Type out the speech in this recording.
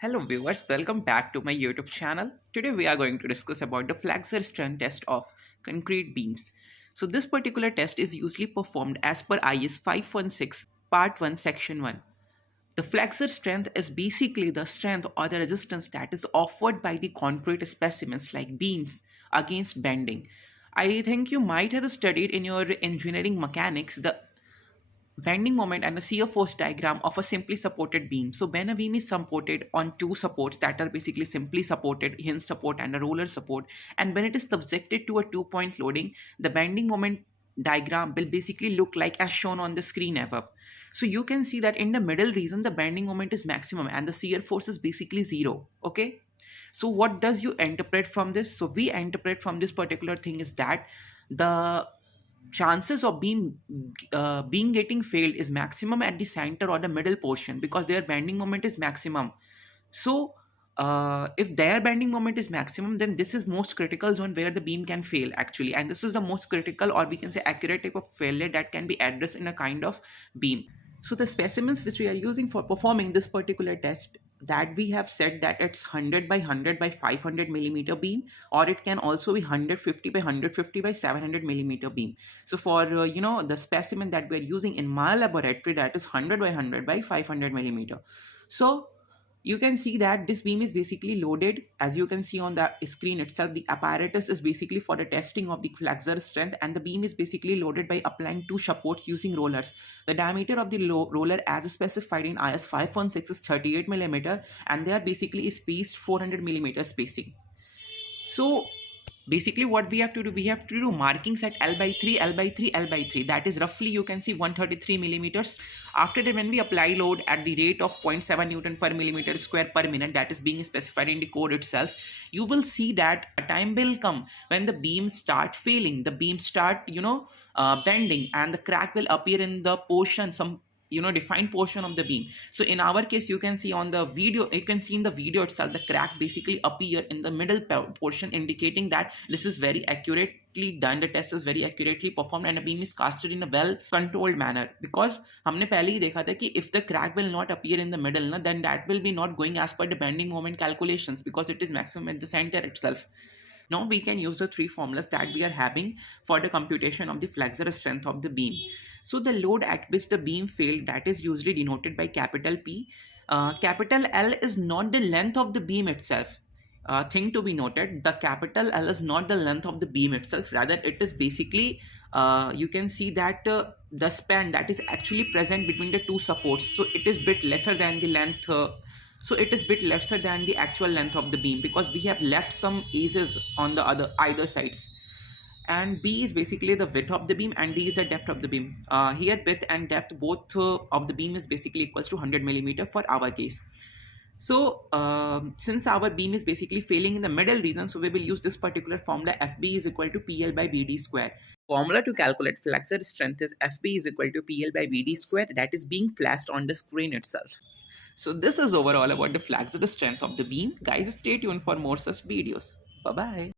Hello viewers, welcome back to my YouTube channel. Today we are going to discuss about the Flexure strength test of concrete beams. So this particular test is usually performed as per IS 516 part 1 section 1. The flexure strength is basically the strength or the resistance that is offered by the concrete specimens like beams against bending. I think you might have studied in your engineering mechanics the bending moment and a shear force diagram of a simply supported beam. So when a beam is supported on two supports that are basically simply supported, hinge support and a roller support, and when it is subjected to a 2-point loading, the bending moment diagram will basically look like as shown on the screen above. So you can see that in the middle region, the bending moment is maximum and the shear force is basically zero. Okay. So what does you interpret from this? So we interpret from this particular thing is that the chances of being getting failed is maximum at the center or the middle portion because their bending moment is maximum. So if their bending moment is maximum, then this is most critical zone where the beam can fail actually, and this is the most critical, or we can say accurate, type of failure that can be addressed in a kind of beam. So the specimens which we are using for performing this particular test, that we have said that it's 100 by 100 by 500 millimeter beam, or it can also be 150 by 150 by 700 millimeter beam. So for the specimen that we are using in my laboratory, that is 100 by 100 by 500 millimeter. So you can see that this beam is basically loaded. As you can see on the screen itself, the apparatus is basically for the testing of the flexure strength, and the beam is basically loaded by applying two supports using rollers. The diameter of the roller as specified in IS 516 is 38 millimeter, and they are basically spaced 400 millimeter spacing. So basically what we have to do, we have to do markings at L by 3, L by 3, L by 3. That is roughly, you can see, 133 millimeters. After that, when we apply load at the rate of 0.7 Newton per millimeter square per minute, that is being specified in the code itself, you will see that a time will come when the beams start failing, the beams start bending, and the crack will appear in the portion, some defined portion of the beam. So in our case, you can see on the video, you can see in the video itself, the crack basically appear in the middle portion, indicating that this is very accurately done, the test is very accurately performed, and a beam is casted in a well controlled manner. Because हमने पहले ही देखा था कि if the crack will not appear in the middle, then that will be not going as per the bending moment calculations, because it is maximum at the center itself. Now we can use the three formulas that we are having for the computation of the flexure strength of the beam. So the load at which the beam failed, that is usually denoted by capital P. Capital L is not the length of the beam itself. Thing to be noted, the capital L is not the length of the beam itself. Rather, it is basically, you can see that the span that is actually present between the two supports. So it is bit lesser than the length. So it is bit lesser than the actual length of the beam, because we have left some edges on the either sides. And B is basically the width of the beam, and D is the depth of the beam. Here width and depth both of the beam is basically equals to 100 millimeter for our case. So since our beam is basically failing in the middle region, so we will use this particular formula: FB is equal to PL by BD square. Formula to calculate flexure strength is FB is equal to PL by BD square, that is being flashed on the screen itself. So this is overall about the flexure strength of the beam. Guys, stay tuned for more such videos. Bye bye.